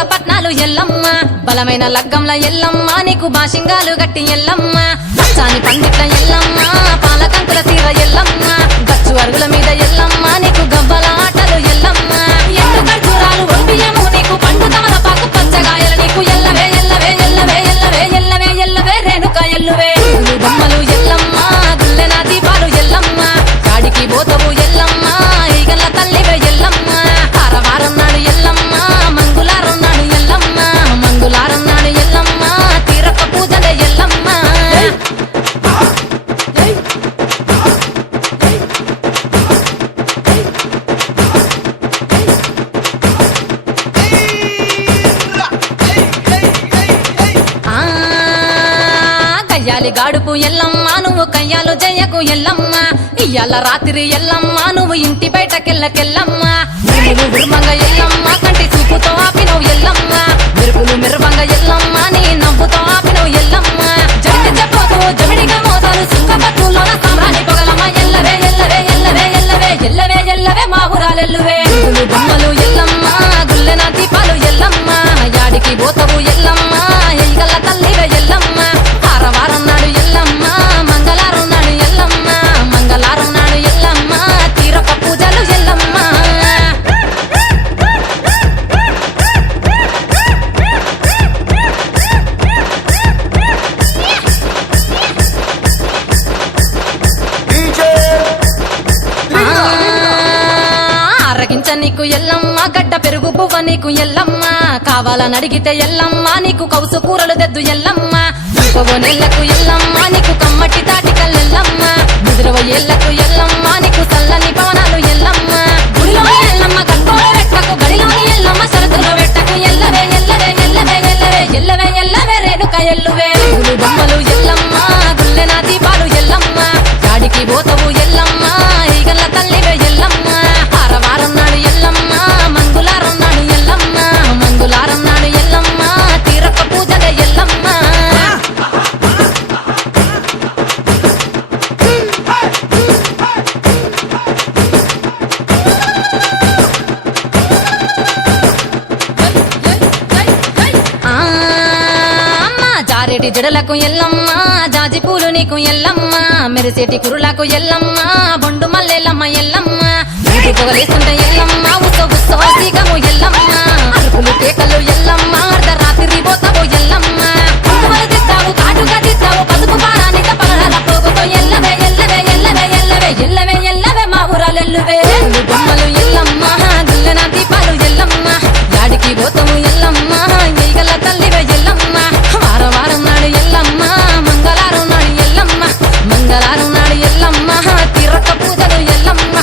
కోట్ల పట్నాలు ఎల్లమ్మ బలమైన లగ్గంల ఎల్లమ్మ నీకు బాషింగాలు గట్టి ఎల్లమ్మ చాని పందిట్ల ఎల్లమ్మ పాలకంకుల తీర ఎల్లమ్మ గచ్చు అరుగుల మీద ఎల్లమ్మ నీకు గవ్వల ఆటలు ఎల్లమ్మ ఎండు ఖర్జూరాలు ఒంబియము నీకు పండు తమలపాకు పచ్చగాయలు నీకు ఎల్లవే ఎల్లవే ఎల్లవే ఎల్లవే ఎల్లవే ఎల్లవే రేణుక ఎల్లువే బొమ్మలు ఎల్లమ్మ గుల్లెన దీపాలు ఎల్లమ్మ కాడికి పోతవు ఎల్లమ్మ ఈగల తల్లివే ఎల్లమ్మ ఆరవారం నాడు ఎల్లమ్మ మంగులారం నాడు ఎల్లమ్మ మంగులారం నాడు ఎల్లమ్మ తీరక పూజలే ఎల్లమ్మ కయ్యాలి గాడుపు ఎల్లమ్మ నువ్వు కయ్యాలు జయకు ఎల్లమ్మ ఇయ్యాల రాత్రి ఎల్లమ్మ నువ్వు ఇంటి బయటకెళ్ళకెల్లమ్మ నువ్వు విరుమంగ ఎల్లమ్మ కంటి చూపుతో ఆపినవు ఎల్లమ్మ మెరుపులు మెరువంగ ఎల్లమ్మ నీ నవ్వుతో ఆపినవు ఎల్లమ్మ జడికి చెప్పదు జమిడిగా మోదాలు సుఖపట్టులోన సామ్రాణి పొగలమ్మ ఎల్లవే ఎల్లవే ఎల్లవే ఎల్లవే ఎల్లవే ఎల్లవే మా ఊరాలెల్లువే బొమ్మలు ఎల్లమ్మ గుల్లెన దీపాలు ఎల్లమ్మ యాడికి పోతవు ఎల్లమ్మ ఈగల తల్లివే ఎల్లమ్మ ఆరవారం నాడు ఎల్లమ్మ మంగళారం నాడు ఎల్లమ్మ మంగళారం నాడు ఎల్లమ్మ తీరొక పూజలు ఎల్లమ్మ అరగించ నీకు ఎల్లమ్మ గడ్డ పెరుగు బువ్వ నీకు ఎల్లమ్మ కావాలని అడిగితే ఎల్లమ్మ నీకు కౌసు కూరలు దెద్దు ఎల్లమ్మ నెల్లకు ఎల్లమ్మ నీకు కమ్మటి తాటికల్ ఎల్లమ్మ ముదిరవ ఏళ్లకు ఎల్లమ్మ నీకు చల్లని పవనాలు ఎల్లమ్మ గుడిలో ఎల్లమ్మ గట్టోల వెట్టకు గడిలోని ఎల్లమ్మ సరదులో వెట్టకు ఎల్లవే ఎల్లవే ఎల్లవే ఎల్లవే ఎల్లవే ఎల్లవే రేణుక ఎల్లువే బొమ్మలు ఎల్లమ్మ గుల్లెన దీపాలు ఎల్లమ్మ గాడికి పోతవు ఎల్లమ్మ ఈగల తల్లివే ఎల్లమ్మ ఆరవారం నాడు ఎల్లమ్మ మంగులారం నాడు ఎల్లమ్మ మంగులారం నాడు ఎల్లమ్మ తీరక పూజలే ఎల్లమ్మ జారేటి జడలకు ఎల్లమ్మ జాజి పూలు నీకు ఎల్లమ్మ మెరిసేటి కురులకు ఎల్లమ్మ బొండు మల్లెల్లమ్మ ఎల్లమ్మ పొగలేస్తుంటే ఎల్లమ్మ ఉత్సవ ఉత్సవ సీకము ఎల్లమ్మ అరుపులు కేకలు ఎల్లమ్మ అర్ధరాత్రి పోతావు ఎల్లమ్మ పువ్వులు తిస్తావు కాటుగా తిస్తావు పసుపు పారానిత పగడాల పోగుతో ఎల్లవే ఎల్లవే ఎల్లవే ఎల్లవే ఎల్లవే ఎల్లవే మా ఊరాలెల్లువే బొమ్మలు ఎల్లమ్మ గుల్లెన దీపాలు ఎల్లమ్మ గాడికి పోతావు ఎల్లమ్మ ఈగల తల్లివే ఎల్లమ్మ వారం నాడు ఎల్లమ్మ మంగళారం నాడు ఎల్లమ్మ మంగళారం నాడు ఎల్లమ్మ తీరక పూజలు ఎల్లమ్మ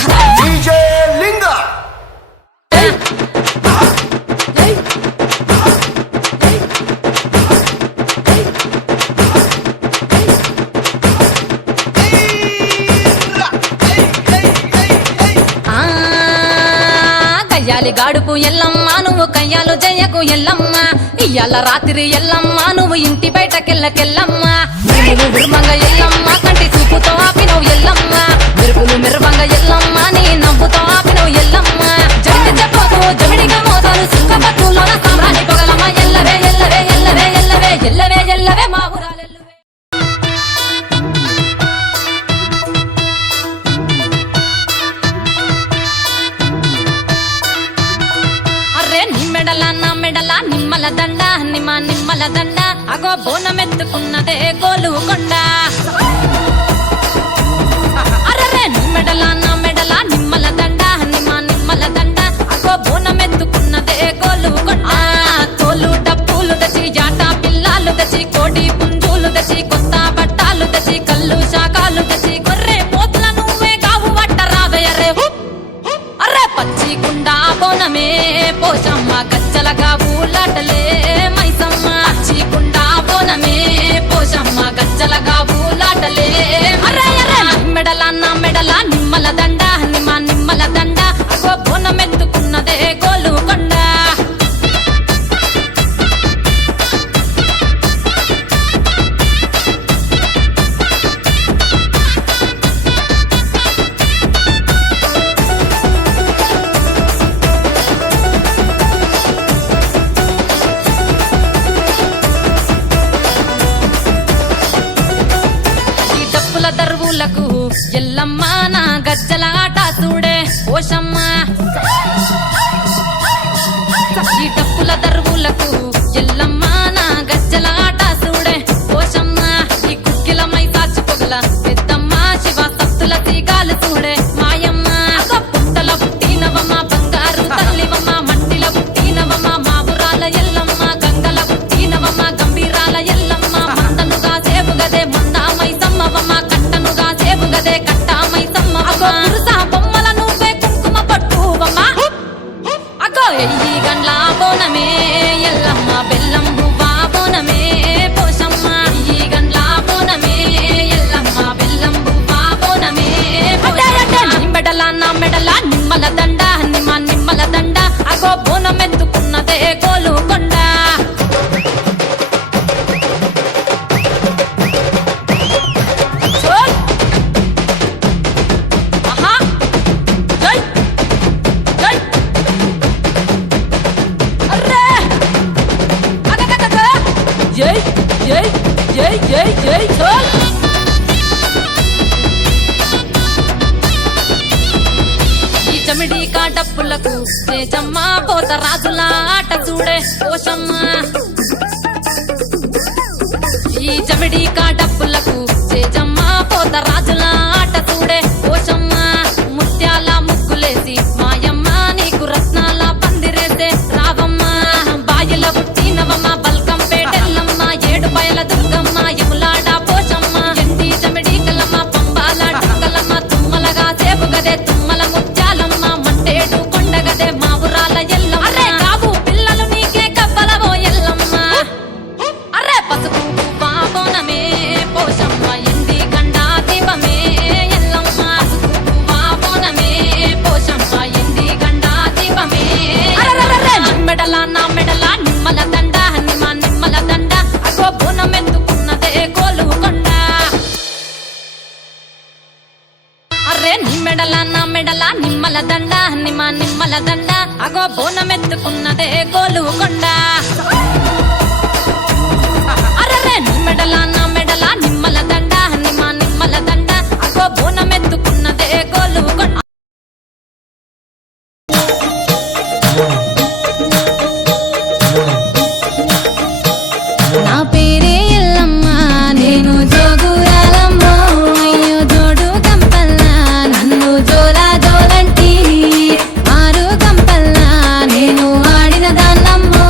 కయ్యాలి గాడుపు ఎల్లమ్మ నువ్వు కయ్యాలు జయకు ఎల్లమ్మ ఇయ్యాల రాత్రి ఎల్లమ్మ నువ్వు ఇంటి బయటకెళ్ళకెల్లమ్మ నువ్వు విరుమంగ ఎల్లమ్మ కంటి చూపుతో ఆపినవు ఎల్లమ్మ మెరుపులు మెరువంగ ఎల్లమ్మ నీ నవ్వుతో ఆపినవు ఎల్లమ్మ జడికి చెప్పదు జమిడిగా మోదాలు సుఖపట్టులోన సామ్రాణి పొగలమ్మ ఎల్లవే ఎల్లవే ఎల్లవే ఎల్లవే ఎల్లవే ఎల్లవే మా ఊరాలెల్లువే నా మెడల నిమ్మల దండ నిమ్మల దండ అగో బోనమెత్తుకున్నదే గోలు కొండ అరే మెడల నా మెడల నిమ్మల దండ నిమ్మల దండ అగో బోనమెత్తుకున్నదే గోలు కొండ తోలు డప్పులు దచి జాట పిల్లాలు దచి కోడి పుంజులు దచి కొత్త బట్టాలు దచి కళ్ళు శాఖాలు దచి గొర్రె పోతుల నువ్వే కావు వట్ట రావే అరే పచ్చి కుండ బోనమే పోషమ్మ గచ్చలగా ఊలాటలే మైసమ్మ పచ్చి కుండ బోనమే పోషమ్మ దరువులకు ఎల్లమ్మ నా గజ్జల ఆట చూడే పోషమ్మ ఈ డప్పుల దరువులకు ఎల్లమ్మ నా గజ్జల ఆట చూడే పోషమ్మ ఈ కుక్కిల మై సాచి పొగల పెద్దమ్మ శివ సత్తుల తీగాలు చూడే మాయమ్మ పుట్టల పుట్టినవమ్మ బంగారు తల్లివమ్మ మంటిల పుట్టినవమ్మ మావురాల ఎల్లమ్మ గంగల పుట్టినవమ్మ గంభీరాల ఎల్లమ్మ మందనుగా సేపుగదే మందామై సమ్మవమ్మ కట్టనుగా సేపుగదే కట్టామై సమ్మవమ్మ పురుసా బొమ్మల నువ్వే కుంకుమ పట్టువమ్మ అగో ఎయ్యి గండ్ల బోనమే ఎల్లమ్మ బెల్లం బువ్వా బోనమే పోషమ్మ ఎయ్యి గండ్ల బోనమే ఎల్లమ్మ బెల్లం బువ్వా బోనమే నీ మెడల నా మెడల నిమ్మల దండ నిమ్మల దండ అగో బోనం ఎత్తుకున్నదే గోలుకొండ జై జై జై జై జై చోల్ ఈ చమిడి కాటప్పులకు చేజమ్మ పోత రాజుల ఆట చూడే పోషమ్మ ఈ చమిడి కాటప్పులకు చేజమ్మ పోత రాజుల ఆట చూడే పోషమ్మ ముత్యాల ముగ్గులేసి మాయమ్మ నీకు రత్నాల పందిరేసే రావమ్మ బాయిల పుట్టినవమ్మ బల్కం పేటెల్లమ్మ ఏడు బయల దుర్గమ్మ యములాడ పోషమ్మ ఎండి చమిడి కలమ్మ పంబాల డుక్కలమ్మ తుమ్మలగా సేపుగదే తుమ్మల ముత్యాలమ్మ మంటేడు కొండగదే మావురాల ఎల్లమ్మ అరే కావు పిల్లలు నీకే కవ్వలవో ఎల్లమ్మ అరే పసుపు బోనమే పోషమ్మ ఎండి గండా దీపమే ఎల్లమ్మ పసుపు బోనమే పోషమ్మ ఎండి గండా దీపమే మెడల నా మెడల నిమ్మల దండ నిమ్మల దండ అగో బోనం ఎత్తుకున్నదే గోలుకొండ అరే నీ మెడల నా మెడల నిమ్మల దండ నిమ్మల దండ అగో బోనం ఎత్తుకున్నదే గోలుకొండ అరే నీ మెడల నా మెడల నిమ్మల దండ నిమ్మల దండ అగో బోనం ఎత్తుకున్నదే గోలుకొండ నా పేరే ఎల్లమ్మ నేను జోగురాలమ్మో అయ్యో జోడు గంపల్లా నన్ను జోలా జోలంటి ఆరు గంపల్లా నేను ఆడిన దాన్నమ్మో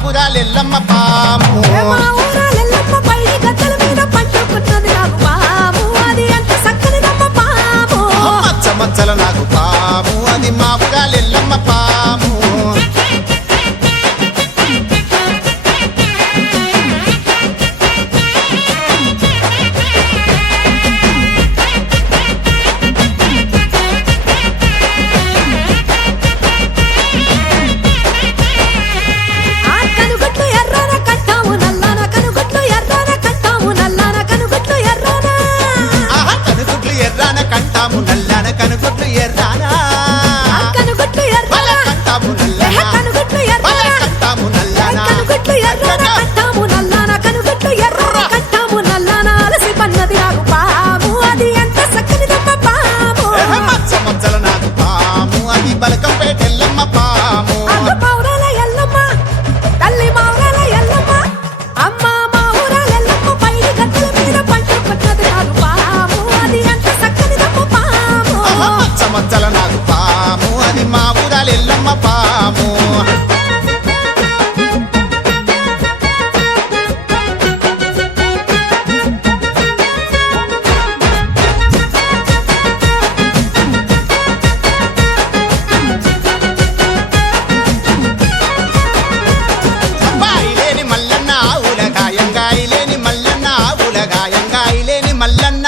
ఊరాలెల్లమ్మ పాము మా ఊరాలెల్లమ్మ పైడి గద్దెల మీద పట్టుకున్నది నాకు పాము అది ఎంత చక్కనిదమ్మ పాము మచ్చ మచ్చల నాకు పాము అది మా ఊరాలెల్లమ్మ పాము ఆ కనుగొట్లు ఎర్రన కట్టాము నల్లన కనుగొట్లు ఎర్రన కట్టాము నల్లన కనుగొట్లు ఎర్రన ఆహా కనుగుడ్లు ఎర్రాన కంటాము నల్లాన కనుగుడ్లు ఎర్రానా ఆ కనుగొట్లు బల ఎర్రన కంటాము ఎహ నల్లానా కనుగొట్లు బల ఎర్రన కంటాము నల్లానా కనుగొట్లు ఎర్రన కట్టాము నల్లన కనుగొట్లు ఎర్రన కట్టాము నల్లన అలసి పన్నది నాకు పాము అది ఎంత చక్కనిదమ్మ పాము మచ్చ మచ్చల నాకు పాము అది బలకంపేట ఎల్లమ్మ పాము అమ్మ మౌరాల ఎల్లమ్మ తల్లి మౌరాల ఎల్లమ్మ అమ్మ మౌరాల ఎల్లమ్మ పైడి గద్దెల మీద పట్టుకున్నది నాకు పాము అది ఎంత చక్కనిదమ్మ పాము మచ్చ మచ్చల నాకు పాము అది మా ఊరాలెల్లమ్మ పాము బాయిలేని మల్లన్న ఉలగాయంగాయిలేని మల్లన్న ఉలగాయంగాయిలేని మల్లన్న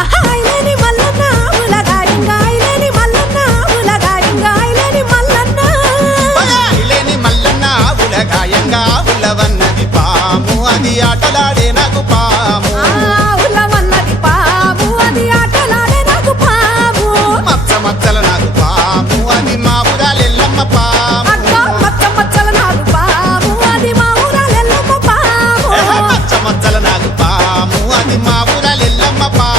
ఆహాయిలేని మల్లన్న ఉలగాయంగాయిలేని మల్లన్న ఉలగాయంగాయిలేని మల్లన్న బాయిలేని మల్లన్న ఉలగాయంగా ఉలవన్నది పాము అది ఆటలాడే నాకు పాము ఉలవన్నది పాము అది ఆటలాడే నాకు పాము మచ్చ మచ్చల నాకు పాము అది మా ఊరాలెల్లమ్మ పాము అక్క మచ్చ మచ్చల నాకు పాము అది మా ఊరాలెల్లమ్మ పాము మచ్చ మచ్చల నాకు పాము అది మా ఊరాలెల్లమ్మ పాము